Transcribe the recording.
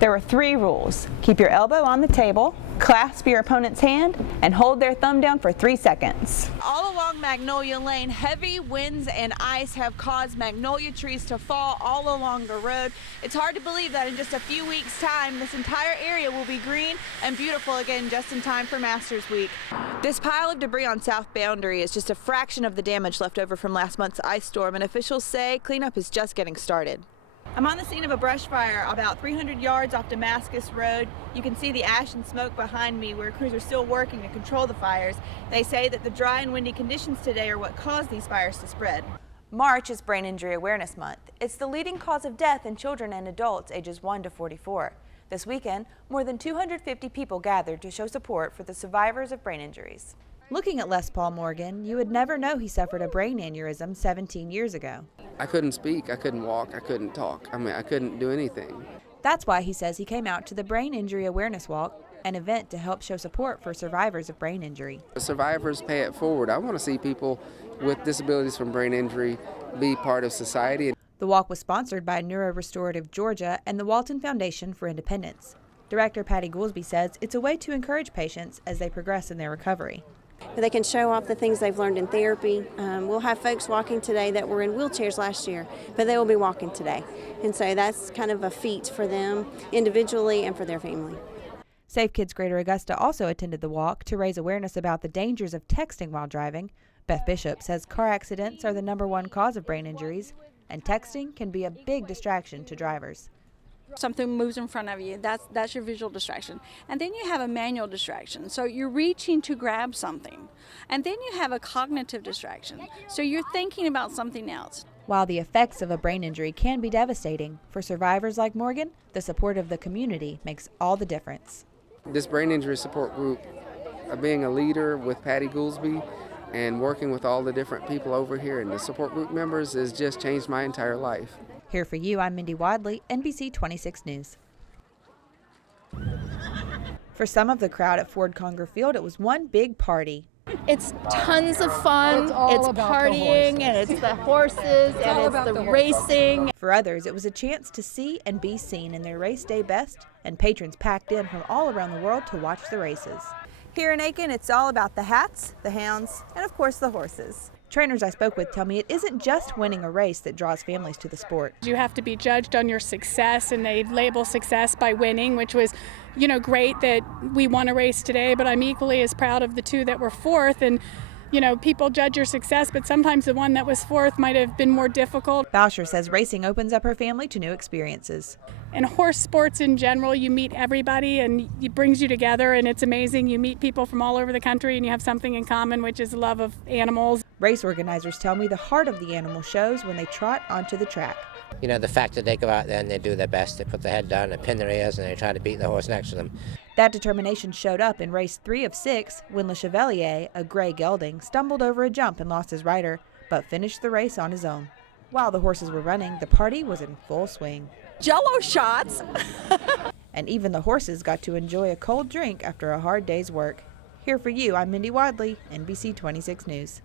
There were 3 rules. Keep your elbow on the table, clasp your opponent's hand, and hold their thumb down for 3 seconds. All along Magnolia Lane, heavy winds and ice have caused magnolia trees to fall all along the road. It's hard to believe that in just a few weeks' time, this entire area will be green and beautiful again just in time for Masters Week. This pile of debris on South Boundary is just a fraction of the damage left over from last month's ice storm, and officials say cleanup is just getting started. I'm on the scene of a brush fire about 300 yards off Damascus Road. You can see the ash and smoke behind me where crews are still working to control the fires. They say that the dry and windy conditions today are what caused these fires to spread. March is Brain Injury Awareness Month. It's the leading cause of death in children and adults ages 1 to 44. This weekend, more than 250 people gathered to show support for the survivors of brain injuries. Looking at Les Paul Morgan, you would never know he suffered a brain aneurysm 17 years ago. I couldn't speak, I couldn't walk, I couldn't talk. I couldn't do anything. That's why he says he came out to the Brain Injury Awareness Walk, an event to help show support for survivors of brain injury. The survivors pay it forward. I want to see people with disabilities from brain injury be part of society. The walk was sponsored by NeuroRestorative Georgia and the Walton Foundation for Independence. Director Patty Goolsby says it's a way to encourage patients as they progress in their recovery. They can show off the things they've learned in therapy. We'll have folks walking today that were in wheelchairs last year, but they will be walking today. And so that's kind of a feat for them individually and for their family. Safe Kids Greater Augusta also attended the walk to raise awareness about the dangers of texting while driving. Beth Bishop says car accidents are the #1 cause of brain injuries, and texting can be a big distraction to drivers. Something moves in front of you, that's your visual distraction. And then you have a manual distraction, so you're reaching to grab something. And then you have a cognitive distraction, so you're thinking about something else. While the effects of a brain injury can be devastating, for survivors like Morgan, the support of the community makes all the difference. This brain injury support group, being a leader with Patty Goolsby and working with all the different people over here and the support group members has just changed my entire life. Here for you, I'm Mindy Wadley, NBC 26 News. For some of the crowd at Ford Conger Field, it was one big party. It's tons of fun, it's partying, and it's the horses, and it's the racing. For others, it was a chance to see and be seen in their race day best, and patrons packed in from all around the world to watch the races. Here in Aiken, it's all about the hats, the hounds, and of course the horses. Trainers I spoke with tell me it isn't just winning a race that draws families to the sport. You have to be judged on your success, and they label success by winning, which was, great that we won a race today, but I'm equally as proud of the 2 that were 4th. And, people judge your success, but sometimes the one that was 4th might have been more difficult. Boucher says racing opens up her family to new experiences. In horse sports in general, you meet everybody and it brings you together, and it's amazing. You meet people from all over the country and you have something in common, which is love of animals. Race organizers tell me the heart of the animal shows when they trot onto the track. The fact that they go out there and they do their best, they put their head down and pin their ears and they try to beat the horse next to them. That determination showed up in race 3 of 6 when Le Chevalier, a gray gelding, stumbled over a jump and lost his rider, but finished the race on his own. While the horses were running, the party was in full swing. Jello shots! And even the horses got to enjoy a cold drink after a hard day's work. Here for you, I'm Mindy Wadley, NBC 26 News.